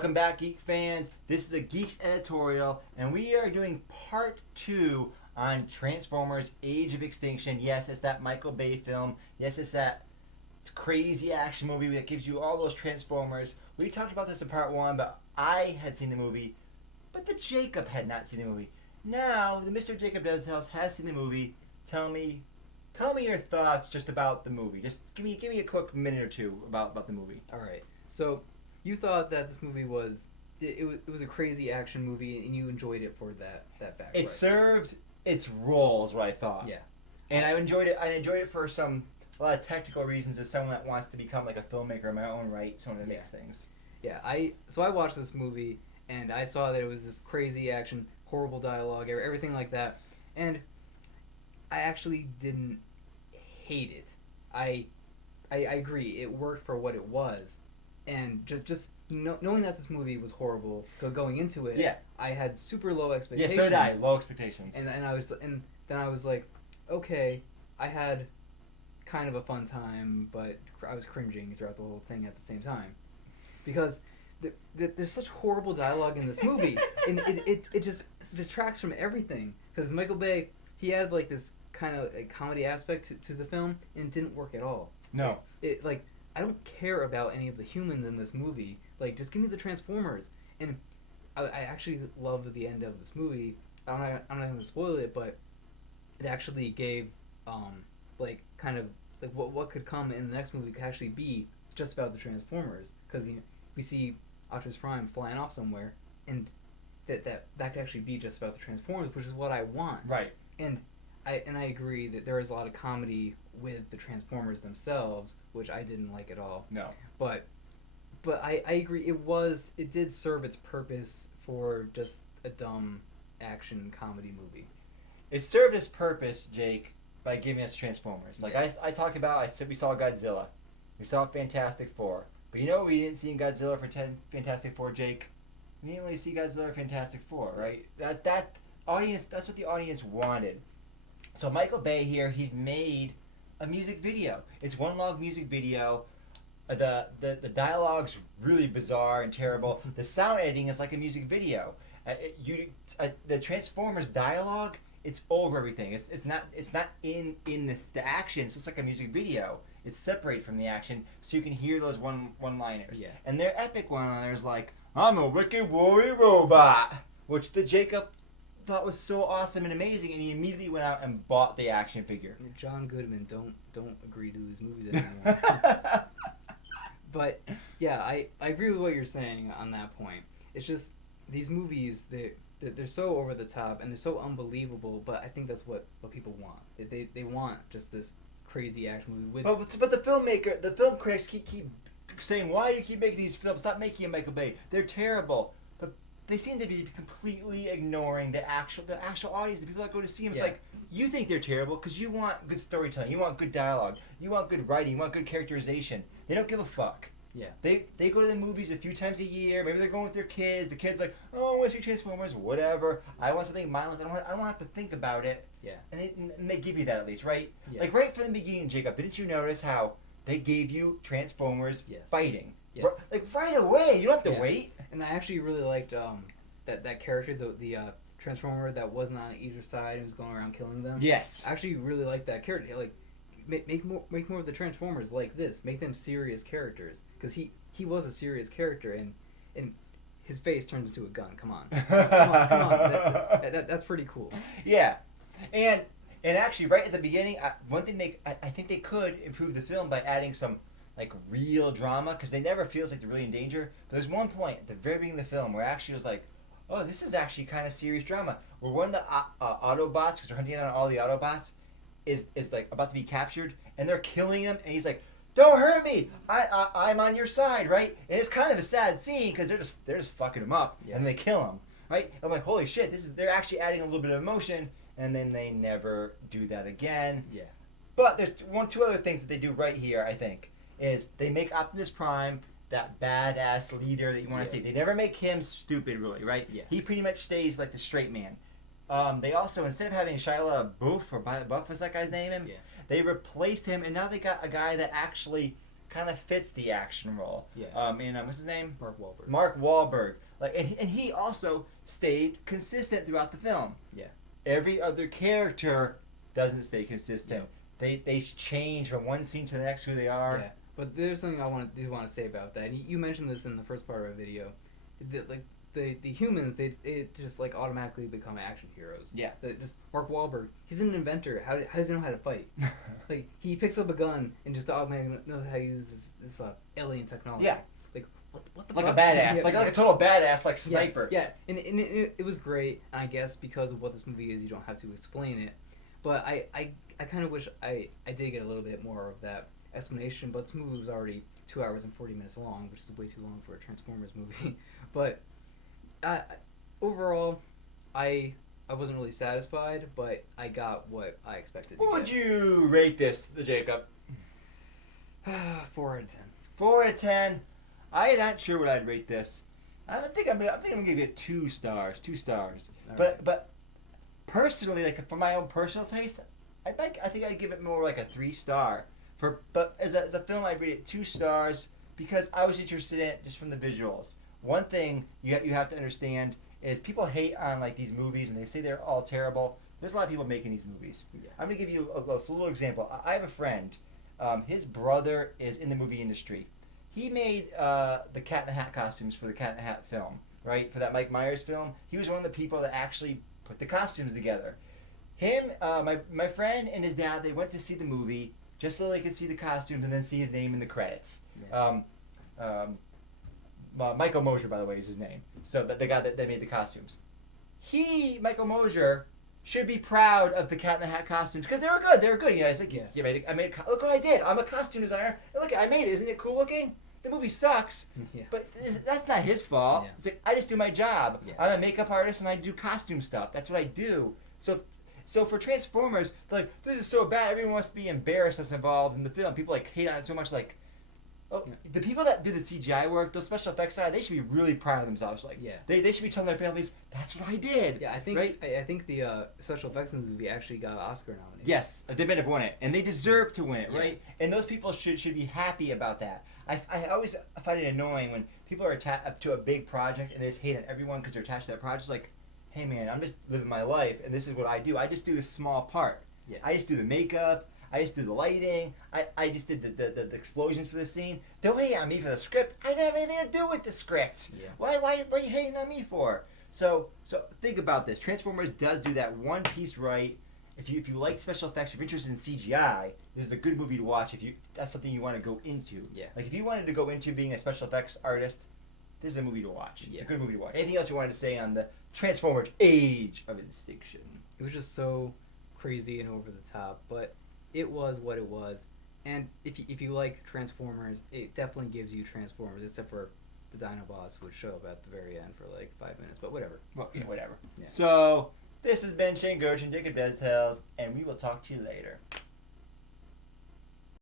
Welcome back, Geek fans. This is a Geeks Editorial, and we are doing part 2 on Transformers Age of Extinction. Yes, it's that Michael Bay film. Yes, it's that crazy action movie that gives you all those Transformers. We talked about this in part 1, but I had seen the movie, but the Jacob had not seen the movie. Now, the Mr. Jacob Does has seen the movie. Tell me your thoughts just about the movie. Just give me a quick minute or two about the movie. All right. So you thought that this movie was a crazy action movie, and you enjoyed it for that fact. It served its role, is what I thought. Yeah. And I enjoyed it. I enjoyed it for a lot of technical reasons, as someone that wants to become like a filmmaker in my own right, someone that makes things. Yeah. I watched this movie, and I saw that it was this crazy action, horrible dialogue, everything like that, and I actually didn't hate it. I agree. It worked for what it was. And just knowing that this movie was horrible, going into it, yeah. I had super low expectations. Yeah, so did I. Low expectations. And then I was like, okay, I had kind of a fun time, but I was cringing throughout the whole thing at the same time, because there's such horrible dialogue in this movie, and it just detracts from everything. Because Michael Bay, he had like this kind of a comedy aspect to the film, and it didn't work at all. No. It like, I don't care about any of the humans in this movie. Like, just give me the Transformers. And I actually loved the end of this movie. I'm not going to spoil it, but it actually gave, like, kind of, like, what could come in the next movie could actually be just about the Transformers. Because, you know, we see Optimus Prime flying off somewhere, and that could actually be just about the Transformers, which is what I want. Right. And I agree that there is a lot of comedy with the Transformers themselves, which I didn't like at all. No. But I agree, it did serve its purpose for just a dumb action comedy movie. It served its purpose, Jake, by giving us Transformers. Like, yes. I talked about, I said we saw Godzilla. We saw Fantastic Four. But you know what we didn't see in Godzilla for Fantastic Four, Jake? We didn't really see Godzilla or Fantastic Four, right? That audience, that's what the audience wanted. So Michael Bay here, he's made a music video. It's one long music video. The dialogue's really bizarre and terrible. The sound editing is like a music video. The Transformers dialogue, it's over everything. It's not in the action. It's just like a music video. It's separated from the action, so you can hear those one-liners. Yeah. And their epic one-liners like, "I'm a wicked warrior robot," which the Jacob thought was so awesome and amazing, and he immediately went out and bought the action figure. John Goodman, don't agree to these movies anymore. But yeah, I agree with what you're saying on that point. It's just these movies, they're so over the top and they're so unbelievable, but I think that's what people want. They want just this crazy action movie with. But the film critics keep saying, "Why do you keep making these films? Stop making them, Michael Bay. They're terrible." But they seem to be completely ignoring the actual audience, the people that go to see them. It's like, you think they're terrible because you want good storytelling, you want good dialogue, you want good writing, you want good characterization. They don't give a fuck. Yeah. They go to the movies a few times a year. Maybe they're going with their kids. The kid's like, "Oh, I want to see Transformers, whatever. I want something mindless. I don't want to have to think about it." Yeah. And they give you that at least, right? Yeah. Like right from the beginning, Jacob, didn't you notice how they gave you Transformers fighting? Yes. Like right away. You don't have to wait. And I actually really liked that character, the Transformer that wasn't on either side and was going around killing them. Yes. I actually really liked that character. Like, make more of the Transformers like this. Make them serious characters, because he was a serious character, and his face turns into a gun. Come on. That's pretty cool. Yeah, and actually, right at the beginning, one thing I think they could improve the film by adding some like real drama, because they never feels like they're really in danger. But there's one point at the very beginning of the film where actually was like, "Oh, this is actually kind of serious drama." Where one of the Autobots, because they're hunting down all the Autobots, is like about to be captured, and they're killing him, and he's like, "Don't hurt me! I'm on your side," right? And it's kind of a sad scene because they're just fucking him up, and they kill him, right? I'm like, holy shit! They're actually adding a little bit of emotion, and then they never do that again. Yeah. But there's two other things that they do right here. I think is they make Optimus Prime that badass leader that you want to see. They never make him stupid, really, right? Yeah. He pretty much stays like the straight man. They also, instead of having Shia LaBeouf, or Buff is that guy's name, they replaced him, and now they got a guy that actually kind of fits the action role. Yeah. And what's his name? Mark Wahlberg. Mark Wahlberg. Like, and he also stayed consistent throughout the film. Yeah. Every other character doesn't stay consistent. No. They change from one scene to the next who they are. Yeah. But there's something I want to say about that. You mentioned this in the first part of our video. Like the humans, they just like automatically become action heroes. Yeah. Just Mark Wahlberg, he's an inventor. How does he know how to fight? Like he picks up a gun and just automatically knows how to use this alien technology. Yeah. Like what the Like fuck? a badass, Yeah, like a total badass, like sniper. Yeah, and it was great. I guess because of what this movie is, you don't have to explain it. But I kind of wish I did get a little bit more of that explanation. But this movie was already 2 hours and 40 minutes long, which is way too long for a Transformers movie. But overall, I wasn't really satisfied, but I got what I expected. What would you rate this, the Jacob? 4 out of 10. 4 out of 10. I'm not sure what I'd rate this. I think I'm gonna give it 2 stars. 2 stars. But personally, like for my own personal taste, I think I'd give it more like a 3 star. But as a film, I'd rate it 2 stars because I was interested in it just from the visuals. One thing you have to understand is people hate on like these movies and they say they're all terrible. There's a lot of people making these movies. Yeah. I'm gonna give you a little example. I have a friend. His brother is in the movie industry. He made the Cat in the Hat costumes for the Cat in the Hat film, right? For that Mike Myers film. He was one of the people that actually put the costumes together. Him, my friend and his dad, they went to see the movie just so they could see the costumes and then see his name in the credits. Yeah. Michael Mosier, by the way, is his name. So the guy that made the costumes. Michael Mosier, should be proud of the Cat in the Hat costumes because they were good. They were good. You know, it's like look what I did. I'm a costume designer. Look, I made it. Isn't it cool looking? The movie sucks, but that's not his fault. Yeah. It's like I just do my job. Yeah. I'm a makeup artist and I do costume stuff. That's what I do. So for Transformers, they're like, this is so bad. Everyone wants to be embarrassed that's involved in the film. People like hate on it so much. Like, the people that did the CGI work, those special effects side, they should be really proud of themselves. Like, they should be telling their families, that's what I did. Yeah, I think right? I think the special effects in this movie actually got an Oscar nomination. Yes, they better have won it, and they deserve to win it, right? And those people should be happy about that. I always find it annoying when people are attached to a big project and they just hate on everyone because they're attached to that project. It's like, hey man, I'm just living my life, and this is what I do. I just do this small part. Yeah. I just do the makeup. I just do the lighting. I just did the explosions for the scene. Don't hate on me for the script. I didn't have anything to do with the script. Yeah. Why are you hating on me for? So think about this. Transformers does do that one piece right. If you like special effects, if you're interested in CGI, this is a good movie to watch. If that's something you want to go into. Yeah. Like if you wanted to go into being a special effects artist, this is a movie to watch. It's Yeah. a good movie to watch. Anything else you wanted to say on the Transformers Age of Extinction? It was just so crazy and over the top, but it was what it was. And if you like Transformers, it definitely gives you Transformers, except for the Dinobots, which show up at the very end for like 5 minutes, but whatever. Well, whatever. Yeah. So this has been Shane Gersh and Jacob Destales, and we will talk to you later.